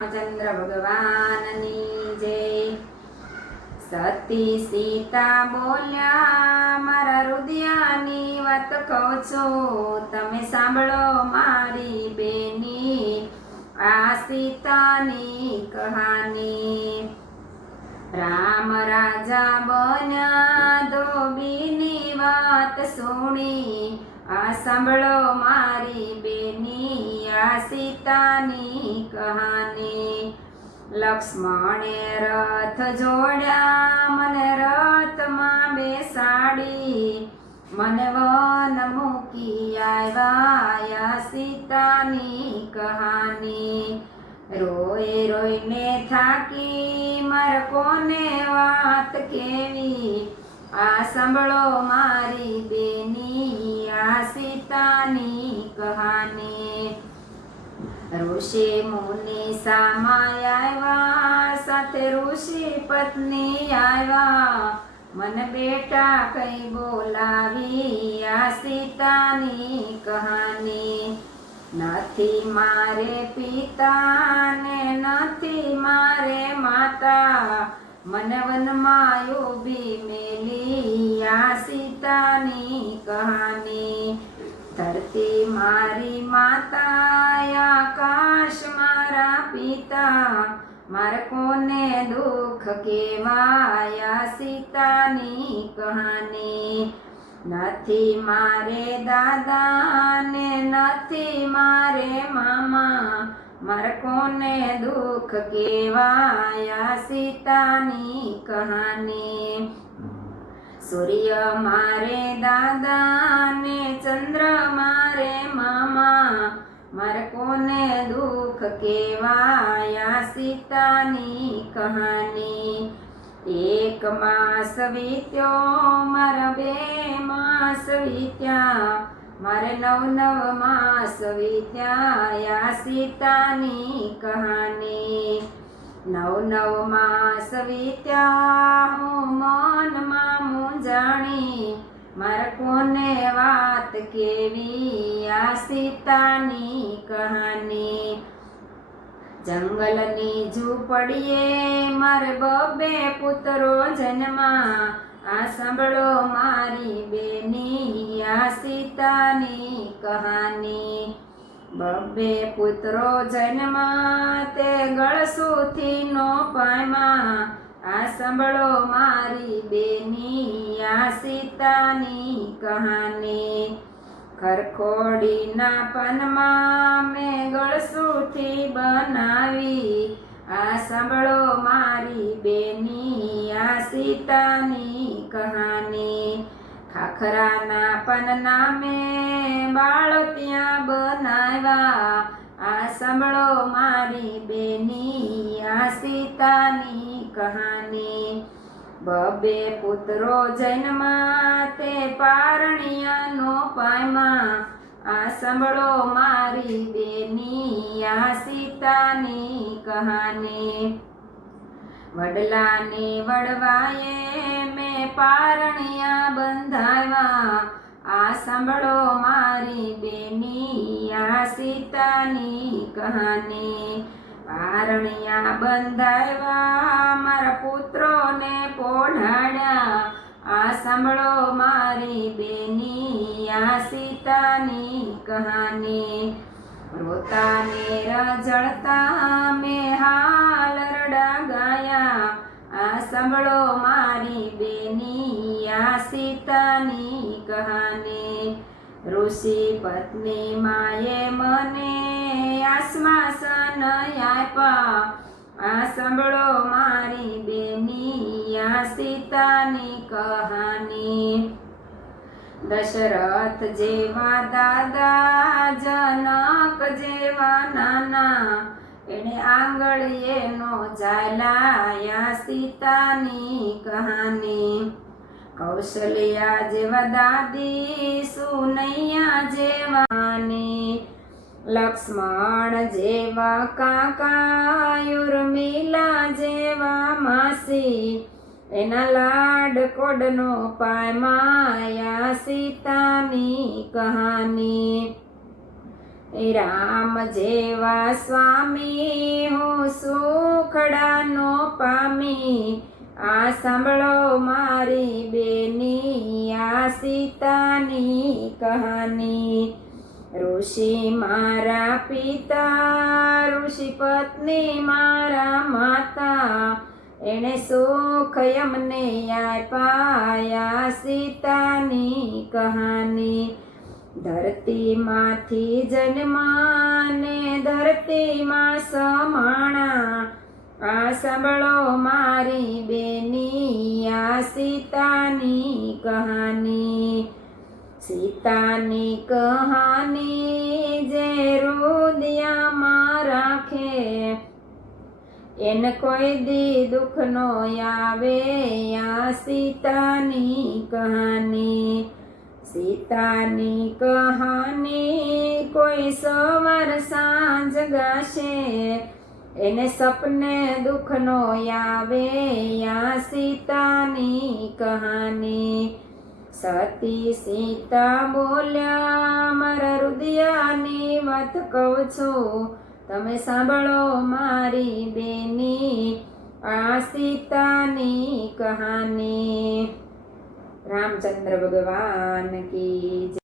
ચંદ્ર ભગવાનની જય। સતી સીતા બોલ્યા, મારા રુદિયાની વાત કહું છું, તમે સાંભળો મારી બેની આ સીતાની કહાની। રામ રાજા બન્યા, ધોબીની વાત સુણી, આ સાંભળો મારી બેની આ સીતાની કહાની। લક્ષ્મણે રથ જોડ્યા, મને રથમાં બેસાડી, મને વન મૂકી આવ્યા આ સીતાની કહાની। રોઈ રોઈને થાકી, મારે કોને વાત કેવી, આ સાંભળો મારી બેની આ સીતાની કહાની। ઋષિ મુનિ સામા આવ્યા, સાથે ઋષિ પત્ની આવ્યા, મને બેટા કઈ બોલાવી આ સીતાની કહાની। નથી મારે પિતા ને નથી મારે માતા, મને વનમાં ઊભી મેલી આ સીતાની કહાની। ધરતી મારી માતા, આકાશ મારા પિતા, મારે કોને દુઃખ કહેવાય આ સીતાની કહાની। નથી મારે દાદા ને નથી મારે મામા, મારે કોને દુઃખ કહેવાય આ સીતાની કહાની। સૂર્ય મારે દાદા ને ચંદ્ર મારે મામા, મારે કોને દુઃખ કહેવાય આ સીતાની કહાની। એક માસ વીત્યો, મારા 2 માસ વીત્યા, મારે 9 માસ વીત્યા આ સીતાની કહાની। 9 માસ વીત્યા, હું મનમાં મૂંઝાણી, મારે કોને વાત કેવી આ સીતાની કહાની। જંગલની ઝૂંપડીએ મારે 2 પુત્રો જન્મા, આ સાંભળો મારી બેની આ સીતાની કહાની। 2 પુત્રો જન્મા, તે ગળસુથી નો પામ્યા, આ સાંભળો મારી બેની આ સીતાની કહાની। ખરખોડીના પાનમાં મેં ગળસુથી બનાવી, આ સાંભળો મારી બેની આ સીતાની કહાની। ખાખરાના પાનના મેં બાળ ત્યાં બનાવ્યા, આ સાંભળો મારી બેની આ સીતાની કહાની। 2 પુત્રો જન્મા, તે પારણિયા નો પામ્યા, આ સાંભળો મારી બેની આ સીતાની કહાની। વડલાની વડવાએ મેં પારણિયા બંધાવ્યા, આ સાંભળો મારી બેની આ સીતાની કહાની। પારણિયા બંધાવ્યા, મારા પુત્રોને પોઢાડ્યા, આ સાંભળો મારી બેની આ સીતાની કહાની। રોતા ને રજળતા મેં હાલરડા ગાયા, આ સાંભળો મારી બેની આ સીતાની કહાની। ઋષિ પત્ની માએ મને આશ્વાસન આપ્યા, આ સાંભળો મારી બેની આ સીતાની કહાની। દશરથ જેવા દાદા, જનક જેવા નાના, એને આંગળીએ નો ઝાલા આ સીતાની કહાની। કૌશલ્યા જેવા દાદી, સુનૈયા જેવા ને, લક્ષ્મણ જેવા કાકા, ઉર્મિલા જેવા માસી, એના લાડ કોડનો પામ્યા આ સીતાની કહાની। એ રામ જેવા સ્વામી હું સુખડાનો પામી આ સાંભળો મારી બેની આ સીતાની કહાની ઋષિ મારા પિતા ઋષિ પત્ની મારા માતા એણે સુખ અમને આપ્યા સીતાની કહાની ધરતીમાંથી જન્માને ધરતીમાં સમાણા આ સાંભળો મારી બેની આ સીતાની કહાની સીતાની કહાની જે હૃદયમાં રાખે એને કોઈ દી દુઃખ નો આવે આ સીતાની કહાની સીતાની કહાની કોઈ સવાર સાંજ ગાશે એને સપને દુઃખ નો આવે આ સીતાની કહાની સતી સીતા બોલ્યા મારા હૃદયની વાત કહું છું તમે સાંભળો મારી બેની આ સીતાની કહાની રામચંદ્ર ભગવાન કી જય।